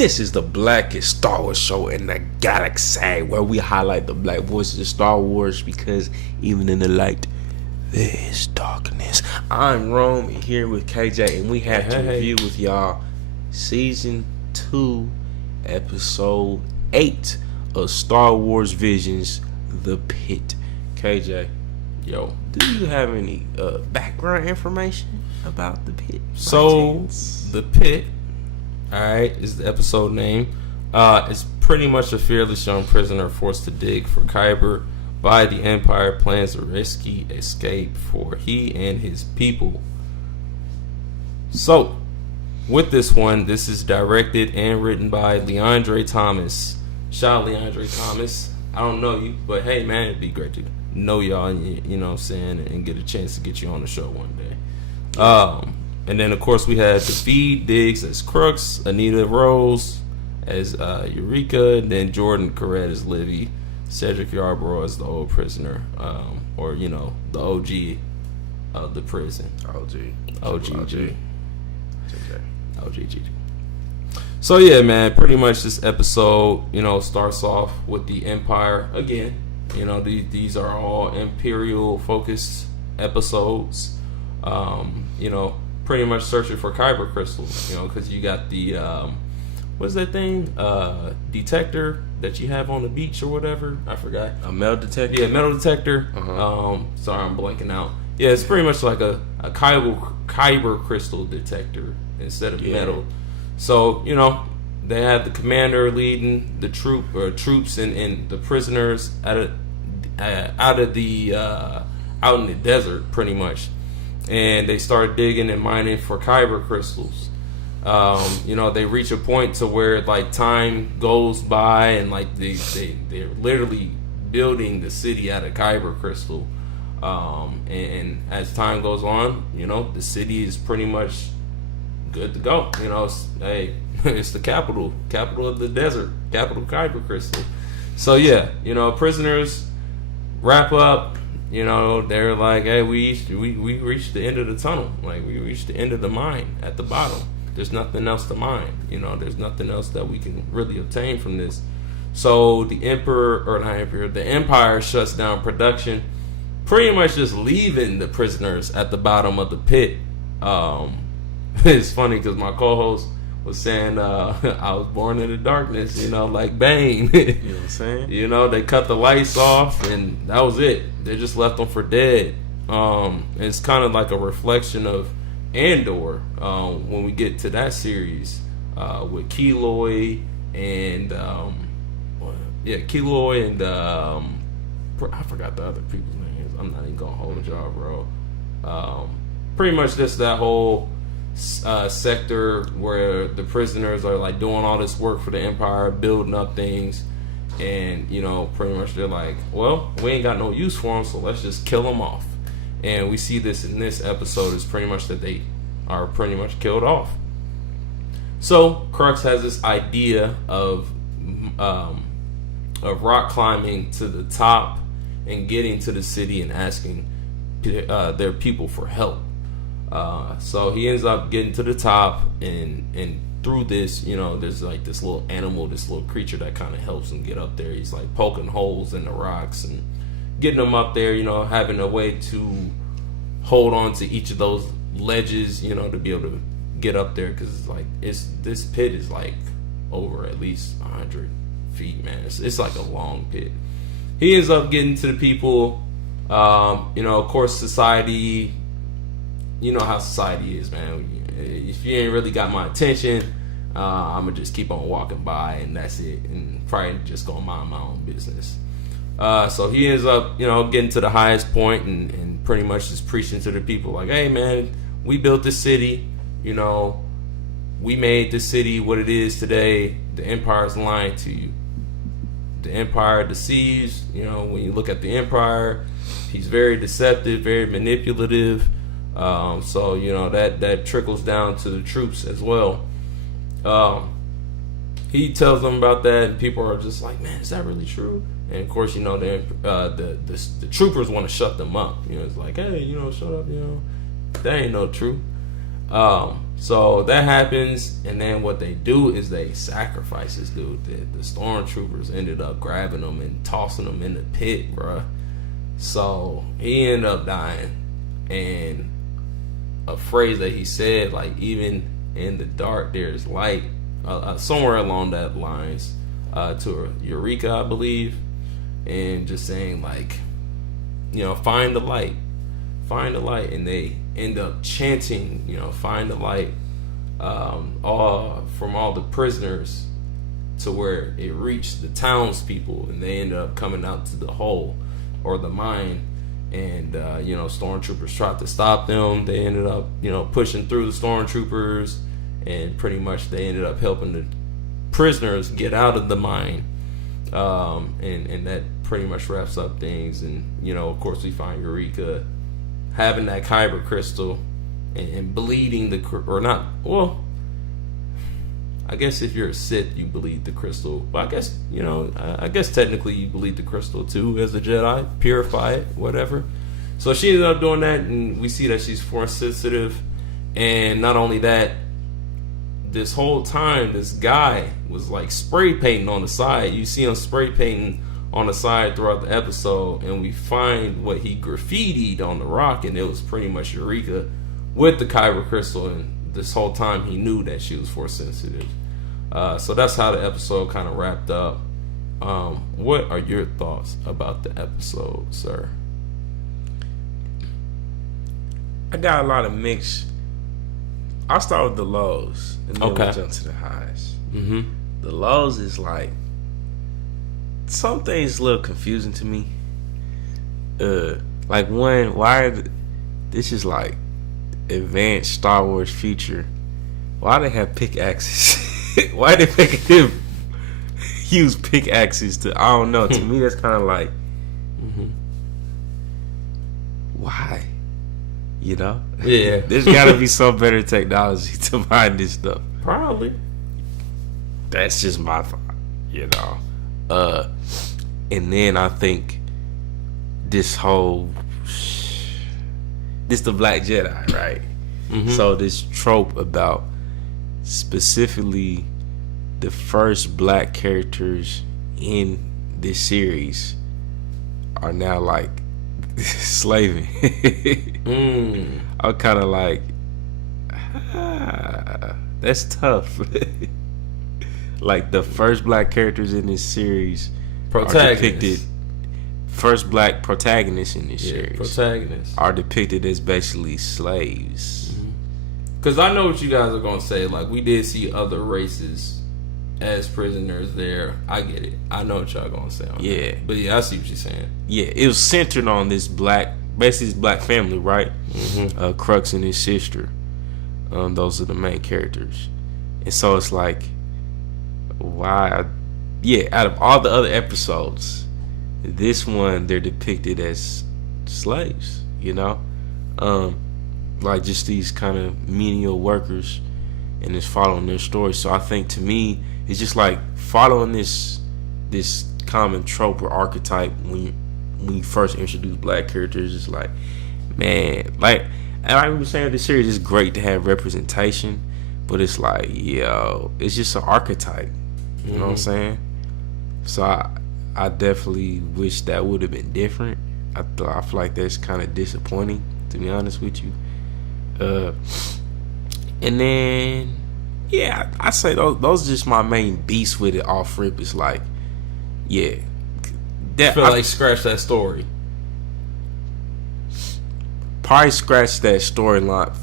This is the blackest Star Wars show in the galaxy, where we highlight the black voices of Star Wars, because even in the light, there is darkness. I'm Rome, and here with KJ, and we have to review with y'all Season 2, Episode 8 of Star Wars Visions, The Pit. KJ, yo, do you have any background information about The Pit? So, The Pit, alright, is the episode name. It's pretty much a fearless young prisoner forced to dig for Kyber by the Empire, plans a risky escape for he and his people. So, with this one, this is directed and written by Leandre Thomas. Shout out Leandre Thomas. I don't know you, but hey man, it'd be great to know y'all, and you know what I'm saying, and get a chance to get you on the show one day. And then of course we had David Diggs as Crux, Anita Rose as Eureka, and then Jordan Corrett as Livy, Cedric Yarborough as the old prisoner, or you know, the OG of the prison. OG. So yeah, man, pretty much this episode, you know, starts off with the Empire again. You know, these are all Imperial focused episodes. You know, pretty much searching for kyber crystals. You know, because you got the what's that thing? Detector that you have on the beach or whatever. I forgot. A metal detector. Yeah, metal detector. Sorry, I'm blanking out. Yeah, it's pretty much like a kyber crystal detector instead of metal. So, you know, they had the commander leading the troops and the prisoners out in the desert, pretty much, and they start digging and mining for kyber crystals. You know, they reach a point to where like time goes by and like they're literally building the city out of kyber crystal. And as time goes on, you know, the city is pretty much good to go. You know, it's the capital of the desert, capital kyber crystal. So yeah, you know, prisoners wrap up. You know, they're like, hey, we reached the end of the tunnel. Like, we reached the end of the mine at the bottom. There's nothing else to mine. You know, there's nothing else that we can really obtain from this. So the the Empire shuts down production, pretty much just leaving the prisoners at the bottom of the pit. It's funny because my co-host was saying I was born in the darkness, you know, like Bane. You know what I'm saying? You know, they cut the lights off and that was it. They just left them for dead. It's kind of like a reflection of Andor when we get to that series with Keloy and Keloy and I forgot the other people's names. I'm not even gonna hold y'all, bro. Pretty much just that whole sector where the prisoners are like doing all this work for the Empire, building up things, and you know, pretty much they're like, well, we ain't got no use for them, so let's just kill them off. And we see this in this episode is pretty much that they are pretty much killed off. So Crux has this idea of rock climbing to the top and getting to the city and asking their people for help. So he ends up getting to the top, and through this, you know, there's like this little animal, this little creature that kind of helps him get up there. He's like poking holes in the rocks and getting them up there, you know, having a way to hold on to each of those ledges, you know, to be able to get up there, because like this pit is like over at least 100 feet, man. It's like a long pit. He ends up getting to the people. You know, of course, society. You know how society is, man. If you ain't really got my attention, I'm gonna just keep on walking by, and that's it, and probably just gonna mind my own business. So he ends up, you know, getting to the highest point and pretty much just preaching to the people like, hey man, we built this city, you know, we made this city what it is today. The Empire's lying to you. The Empire deceives. You know, when you look at the Empire, he's very deceptive, very manipulative. So you know that trickles down to the troops as well. He tells them about that, and people are just like, "Man, is that really true?" And of course, you know, the troopers want to shut them up. You know, it's like, "Hey, you know, shut up, you know, that ain't no truth." So that happens, and then what they do is they sacrifice this dude. The stormtroopers ended up grabbing him and tossing him in the pit, bruh. So he ended up dying. And a phrase that he said, like, even in the dark there's light, somewhere along that lines, to Eureka, I believe. And just saying, like, you know, find the light. Find the light. And they end up chanting, you know, find the light, from all the prisoners to where it reached the townspeople, and they ended up coming out to the hole or the mine, and you know, stormtroopers tried to stop them. They ended up, you know, pushing through the stormtroopers, and pretty much they ended up helping the prisoners get out of the mine, and that pretty much wraps up things. And you know, of course, we find Eureka having that kyber crystal and bleeding or not. Well, I guess if you're a Sith, you bleed the crystal. But I guess, you know, I guess technically you bleed the crystal too as a Jedi, purify it, whatever. So she ended up doing that, and we see that she's force sensitive. And not only that, this whole time, this guy was like spray painting on the side. You see him spray painting on the side throughout the episode, and we find what he graffitied on the rock, and it was pretty much Eureka with the kyber crystal. And this whole time he knew that she was force sensitive. So that's how the episode kind of wrapped up. What are your thoughts about the episode, sir? I got a lot of mixed. I'll start with the lows and then we'll jump to the highs. Mm-hmm. The lows is like, some things a little confusing to me. Like one, this is like advanced Star Wars future. Why they have pickaxes? Why they making him use pickaxes to? I don't know. To me, that's kind of like, why? You know? Yeah. There's got to be some better technology to mine this stuff. Probably. That's just my thought. You know. And then I think this the Black Jedi, right? Mm-hmm. So this trope about specifically the first black characters in this series are now like slaving. I'm kind of like, that's tough. Like the first black characters in this series are depicted. First black protagonists in this series are depicted as basically slaves. Because I know what you guys are going to say. Like, we did see other races as prisoners there. I get it. I know what y'all going to say on that. But yeah, I see what you're saying. Yeah, it was centered on this black family, right? Mm-hmm. Crux and his sister. Those are the main characters. And so it's like, why? Out of all the other episodes, this one, they're depicted as slaves, you know? Like just these kind of menial workers, and it's following their story. So I think, to me, it's just like following this common trope or archetype when you first introduce black characters. It's like, man, like, and I was saying, this series is great to have representation, but it's like, yo, it's just an archetype. You know what I'm saying? So I definitely wish that would have been different. I feel like that's kind of disappointing, to be honest with you. And then, I say those are just my main beasts with it off rip. It's like, I feel like scratch that story. Probably scratch that storyline.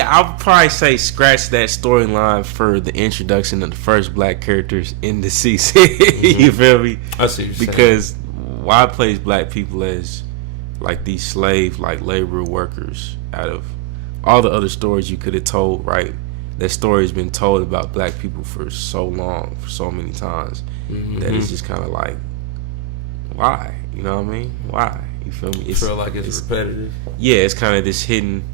I'll probably say scratch that storyline for the introduction of the first black characters in the season. You feel me? I see what you're saying. Because why plays black people as like these slave, like labor workers out of all the other stories you could have told, right? That story has been told about black people for so long, for so many times, that it's just kind of like, why? You know what I mean? Why? You feel me? I feel like it's repetitive. Yeah, it's kind of this hidden,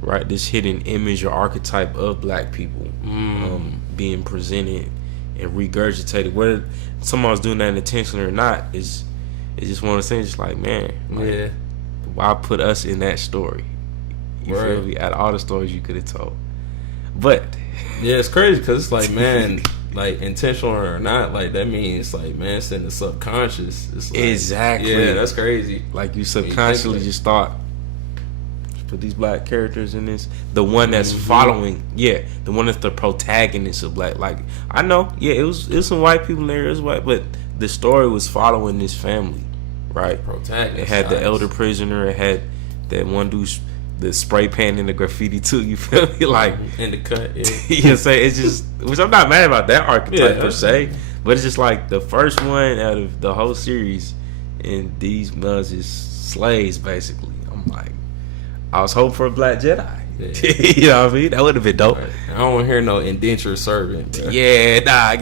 right? This hidden image or archetype of black people being presented and regurgitated. Whether someone's doing that intentionally or not is just one of the things. Just like, man, like, why put us in that story? You right. feel me? Out of all the stories you could have told. But yeah, it's crazy because it's like, man, like intentional or not, like that means like, man, it's in the subconscious. It's like, exactly. Yeah, that's crazy. Like you subconsciously just thought, put these black characters in this. The one that's following, the one that's the protagonist of black. Like I know, it was some white people there as well, but the story was following this family, right? Protagonist. It had the elder prisoner. It had that one dude, the spray paint and the graffiti too. You feel me? Like in the cut. Yeah. You know, say it's just, which I'm not mad about that archetype per se, but it's just like the first one out of the whole series, and these mothers is slaves basically. I'm like, I was hoping for a Black Jedi. Yeah. You know what I mean? That would have been dope. Right. I don't want to hear no indentured servant. Bro. Yeah, nah,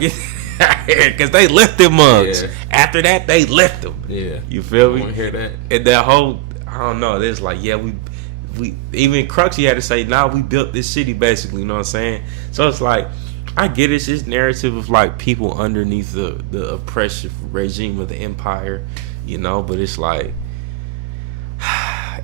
because they left them mugs. Yeah. After that, they left them. Yeah, you feel me? I want to hear that. And that whole, I don't know. It's like, we even Cruxy had to say, nah, we built this city basically. You know what I'm saying? So it's like, I get it. It's this narrative of like people underneath the oppressive regime of the empire, you know. But it's like,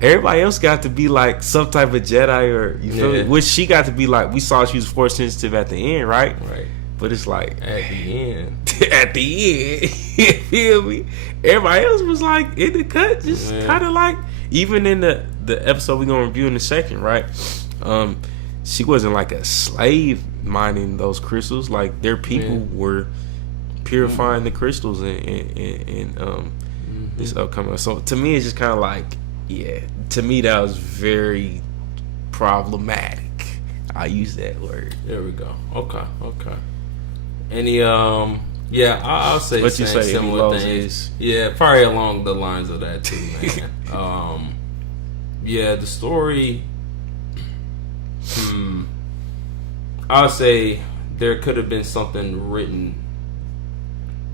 everybody else got to be like some type of Jedi, or you feel me? Which she got to be like. We saw she was force sensitive at the end, right? Right. But it's like at the end, at the end, you feel me? Everybody else was like in the cut, just kind of like, even in the episode we're gonna review in a second, right? She wasn't like a slave mining those crystals. Like their people were purifying the crystals and this upcoming. So to me, it's just kind of like, to me that was very problematic. I use that word. There we go. Okay. Any I'll say what you say, similar things. Yeah, probably along the lines of that too, man. The story. I'll say there could have been something written,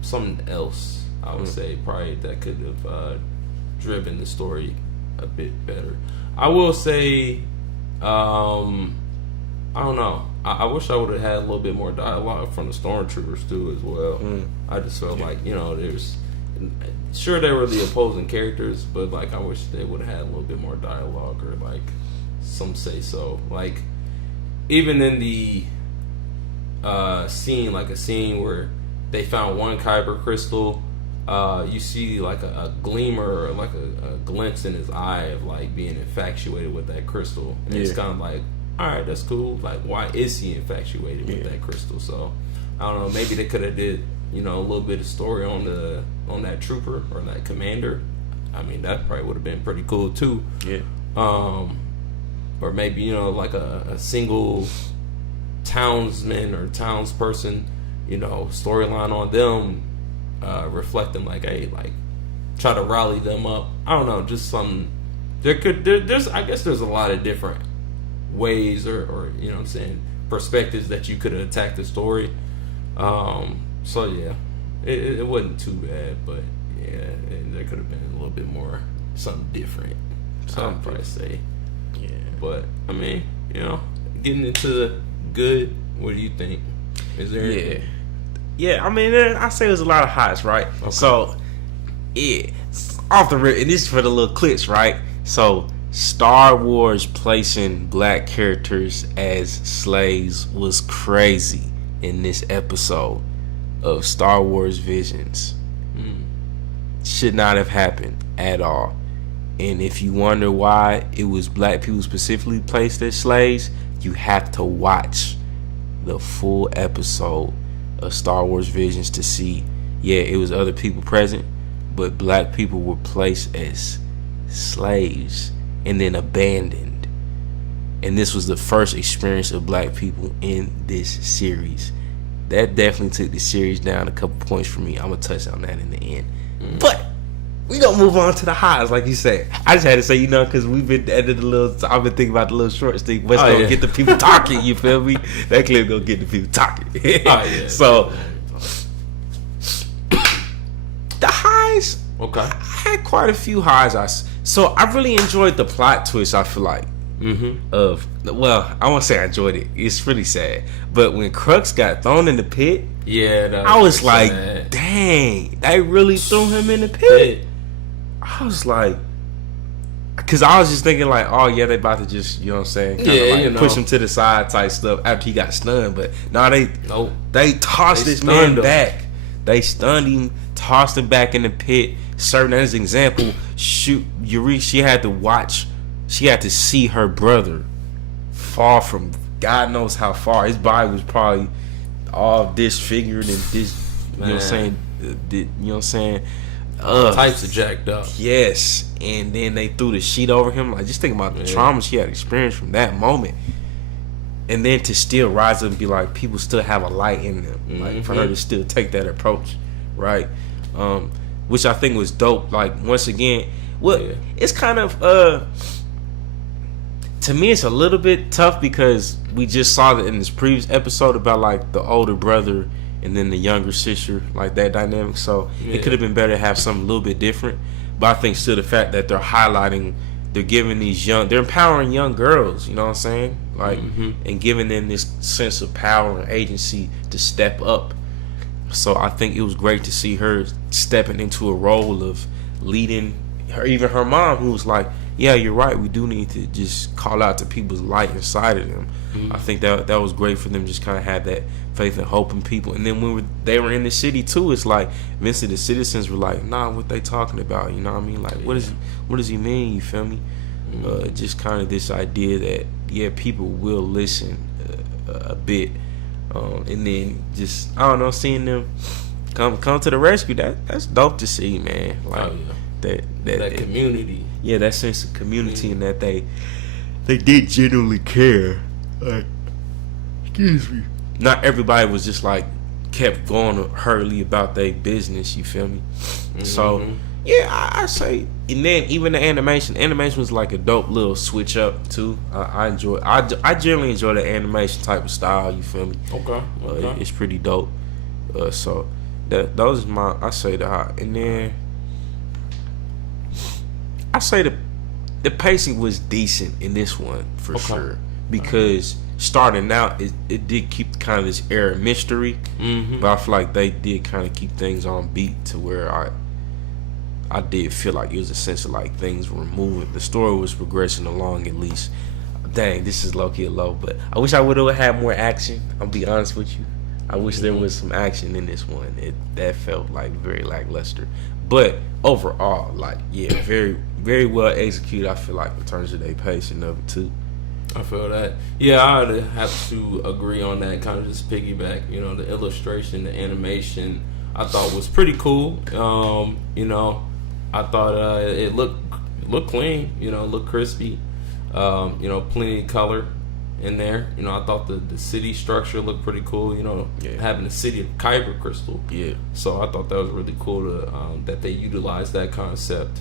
something else. I would say probably that could have driven the story a bit better. I will say, I don't know. I wish I would have had a little bit more dialogue from the stormtroopers too as well. I just felt like, there's, sure they were the opposing characters, but like I wish they would have had a little bit more dialogue, or like some say so. Like even in the scene, like a scene where they found one kyber crystal, you see like a gleamer, or like a glimpse in his eye of like being infatuated with that crystal. And it's kind of like, all right, that's cool. Like, why is he infatuated with that crystal? So, I don't know. Maybe they could have did, a little bit of story on that trooper or that commander. I mean, that probably would have been pretty cool too. Yeah. Or maybe like a single townsman or townsperson, storyline on them, reflecting like, hey, like try to rally them up. I don't know, just some. There's I guess there's a lot of different ways or what I'm saying, perspectives that you could have attacked the story. So yeah, it wasn't too bad, but there could have been a little bit more, something different. I'd probably say. Yeah. But I mean, getting into the good, what do you think? Is there anything? Yeah, I mean, I say there's a lot of highs, right? Okay. So off the rip, and this is for the little clips, right? So Star Wars placing black characters as slaves was crazy in this episode of Star Wars Visions. Should not have happened at all. And if you wonder why it was black people specifically placed as slaves, you have to watch the full episode of Star Wars Visions to see, it was other people present, but black people were placed as slaves and then abandoned. And this was the first experience of black people in this series. That definitely took the series down a couple points for me. I'm gonna touch on that in the end. But we gonna move on to the highs, like you said. I just had to say, because we've been editing a little. I've been thinking about the little short thing. What's gonna get the people talking? You feel me? That clip gonna get the people talking. So the highs. Okay. I had quite a few highs. So I really enjoyed the plot twist. I feel like I won't say I enjoyed it. It's really sad. But when Crux got thrown in the pit, I was like, sad. Dang, they really threw him in the pit. I was like, Cause I was just thinking like, oh yeah, they about to just, you know what I'm saying, kinda like push him to the side type stuff after he got stunned. But no, they tossed this man back. They stunned him, tossed him back in the pit. Serving as an example, Yuri, she had to see her brother fall from God knows how far. His body was probably all disfigured and you know what I'm saying. You know what I'm saying. Types of jacked up. Yes, and then they threw the sheet over him. Like, just think about the trauma she had experienced from that moment, and then to still rise up and be like, people still have a light in them. Like, for her to still take that approach, right? Which I think was dope. Like, once again, it's kind of to me, it's a little bit tough because we just saw that in this previous episode about like the older brother and then the younger sister, like that dynamic. So it could have been better to have something a little bit different. But I think still the fact that they're giving they're empowering young girls, you know what I'm saying? Like, and giving them this sense of power and agency to step up. So I think it was great to see her stepping into a role of leading her, even her mom, who was like, yeah, you're right, we do need to just call out to people's light inside of them. I think that was great for them, just kind of have that faith and hope in people. And then when they were in the city too, it's like eventually the citizens were like, nah, what they talking about, you know what I mean? Like, what does he mean, you feel me? Just kind of this idea that people will listen a bit, and then just, I don't know, seeing them come to the rescue, that's dope to see, man. Like, that community, that sense of community, and that they did genuinely care. Like, excuse me, not everybody was just like kept going hurriedly about their business, you feel me? So I say, and then even the animation was like a dope little switch up too. I generally enjoy the animation type of style, you feel me? Okay. It's pretty dope. So those are I say the hot. And then I say the pacing was decent in this one for sure, because starting out it did keep kind of this air of mystery, but I feel like they did kind of keep things on beat to where I did feel like it was a sense of like things were moving, the story was progressing along at least. Dang, this is low-key low, but I wish I would have had more action. I'll be honest with you, I wish there was some action in this one. That felt like very lackluster, but overall, like, very, very well executed, I feel like, in terms of their pacing of it too. I feel that. Yeah, I would have to agree on that. Kind of just piggyback. You know, the illustration, the animation, I thought was pretty cool. You know, I thought it looked clean. You know, looked crispy. You know, plenty of color in there. You know, I thought the city structure looked pretty cool. You know, having the city of Kyber Crystal. Yeah. So I thought that was really cool that they utilized that concept.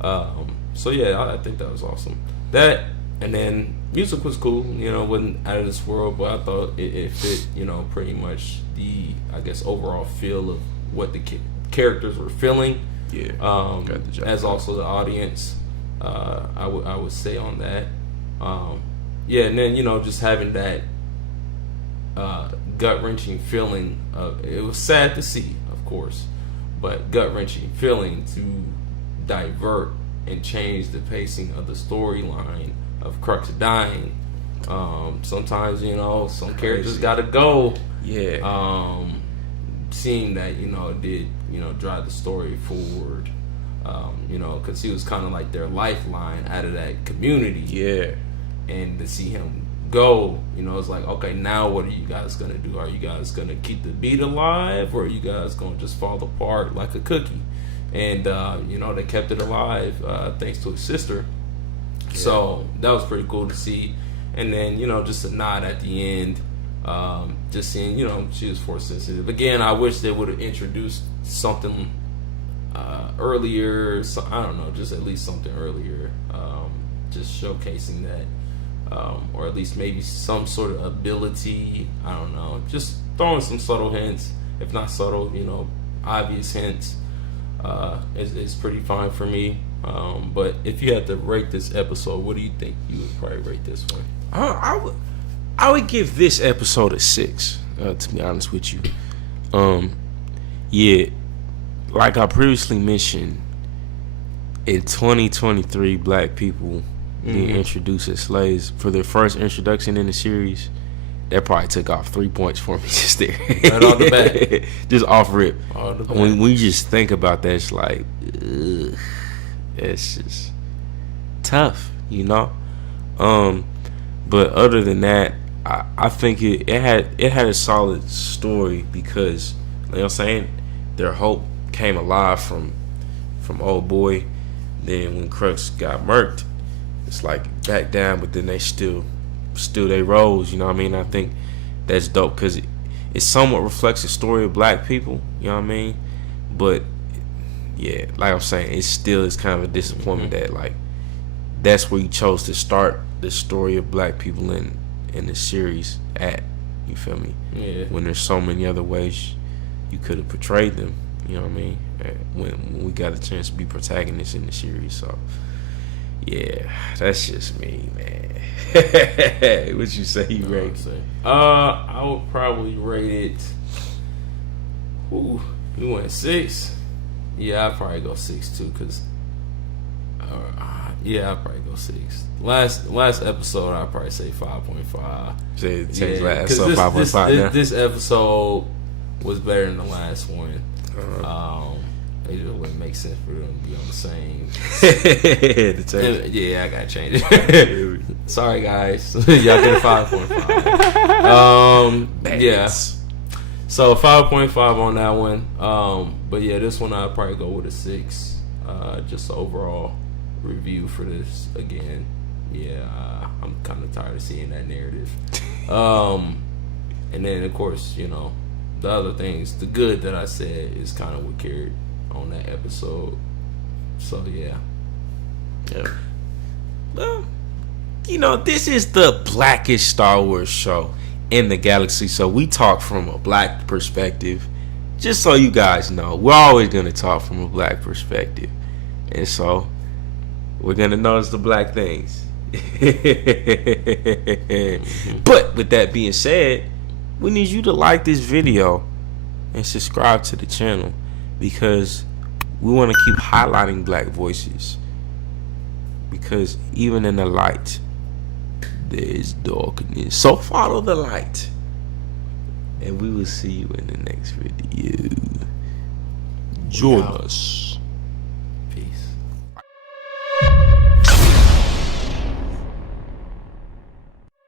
So yeah, I think that was awesome. That, and then music was cool. You know, wasn't out of this world, but I thought it fit. You know, pretty much the, I guess, overall feel of what the characters were feeling. Yeah. As also the audience. I would say on that. Yeah, and then, you know, just having that gut-wrenching feeling of, it was sad to see, of course, but gut-wrenching feeling to divert and change the pacing of the storyline of Crux dying. Sometimes, you know, some characters gotta go. Yeah. Seeing that, you know, it did, you know, drive the story forward. You know, because he was kind of like their lifeline out of that community. Yeah. And to see him go, you know, it's like, okay, now what are you guys gonna do? Are you guys gonna keep the beat alive, or are you guys gonna just fall apart like a cookie? And you know, they kept it alive thanks to his sister. Yeah. So that was pretty cool to see. And then, you know, just a nod at the end, just seeing, you know, she was force sensitive. Again, I wish they would have introduced something earlier. So, I don't know, just at least something earlier, just showcasing that. Or at least maybe some sort of ability. I don't know. Just throwing some subtle hints. If not subtle, you know, obvious hints. Is pretty fine for me. But if you had to rate this episode, what do you think you would probably rate this one? I would give this episode a 6. To be honest with you. Yeah, like I previously mentioned, In 2023, black people being introduced as slaves for their first introduction in the series, that probably took off 3 points for me just there. Right off the bat. Just off rip. When we just think about that, it's like, ugh, it's just tough, you know. But other than that, I think it had a solid story because, you know what I'm saying, their hope came alive from old boy. Then when Crux got murked, it's like back down, but then they still they rose. You know what I mean? I think that's dope because it somewhat reflects the story of black people. You know what I mean? But yeah, like I'm saying, it still is kind of a disappointment that like that's where you chose to start the story of black people in the series at. You feel me? Yeah. When there's so many other ways you could have portrayed them. You know what I mean? When we got a chance to be protagonists in the series, so yeah, that's just me, man. What you say you rate? I would probably rate it. Ooh, you went 6. Yeah, I'd probably go 6 too, cause yeah, I'd probably go 6. Last episode, I'd probably say 5.5. Say last episode 5.5. This episode was better than the last one. It just wouldn't make sense for them to be on the same. Yeah, I gotta change it. Sorry, guys. Y'all get a 5.5. Yeah. So 5.5 on that one. But yeah, this one I'd probably go with a 6. Just overall review for this again. Yeah, I'm kind of tired of seeing that narrative. And then of course, you know, the other things, the good that I said is kind of what carried on that episode. So yeah. Well, you know, this is the blackest Star Wars show in the galaxy, so we talk from a black perspective. Just so you guys know, we're always gonna talk from a black perspective, and so we're gonna notice the black things. But with that being said, we need you to like this video and subscribe to the channel because we want to keep highlighting black voices, because even in the light there's darkness. So follow the light and we will see you in the next video. Join us.